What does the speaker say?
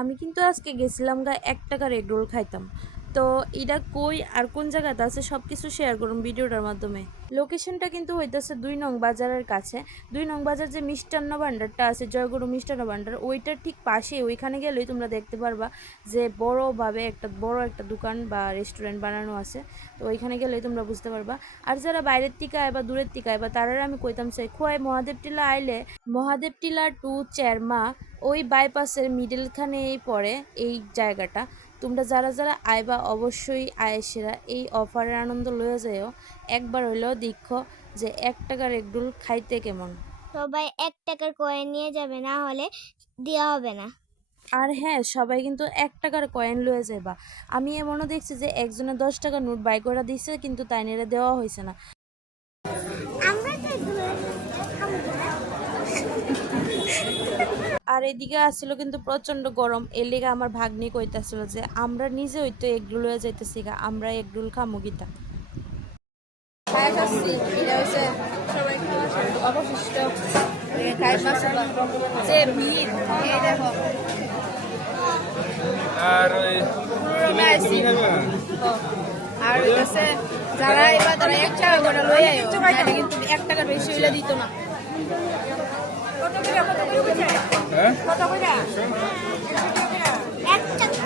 আমি কিন্তু আজকে গেছিলাম গা ১ টাকার এগ রোল খাইতাম। তো এটা কই আর কোন জায়গাতে আছে সব কিছু শেয়ার করুন ভিডিওটার মাধ্যমে। লোকেশনটা কিন্তু হইতেছে ২ নং বাজারের কাছে। ২ নং বাজার যে মিষ্টান্ন ভাণ্ডারটা আছে, জয়গুরু মিষ্টান্ন ভাণ্ডার, ওইটার ঠিক পাশেই, ওইখানে গেলেই তোমরা দেখতে পারবা যে বড়ভাবে বড় একটা দোকান বা রেস্টুরেন্ট বানানো আছে। তো ওইখানে গেলেই তোমরা বুঝতে পারবা। আর যারা বাইরের থেকে আয় বা দূরের থেকে আয় বা তারা আমি কইতাম চাই খোয়াই মহাদেব টিলা আইলে, মহাদেব টিলা টু চেরমা ওই বাইপাসের মিডলখানেই পড়ে এই জায়গাটা। তোমরা যারা যারা আইবা অবশ্যই আয়েসেরা এই অফারের আনন্দ লয়ে যাও। একবার হইলেও দেখো যে ১ টাকার এগ রোল খাইতে কেমন। সবাই ১ টাকার কয়েন নিয়ে যাবে, না হলে দেওয়া হবে না। আর হ্যাঁ, সবাই কিন্তু ১ টাকার কয়েন লয়ে যাবা। আমি এমনও দেখছি যে একজনে ১০ টাকার নোট বাই করে দিচ্ছে কিন্তু তাই নেড়ে দেওয়া হয়েছে না। আর এদিকে আসছিল কিন্তু প্রচন্ড গরম, এর লেগে আমার ভাগ্নি কইতাছিল যে আমরা নিজে হইতো এগ রোল লয়ে যাইতেছি গা, আমরা এগ রোল খামু গিতা। অবশিষ্ট যে ভিড় এই দেখো। আর আর হচ্ছে যারা এবার তারা ১ টাকা করে লই আয়, এটা কিন্তু ১ টাকার বেশি হইলে দিত না। কত করে? 1 টাকা। 1 টাকা।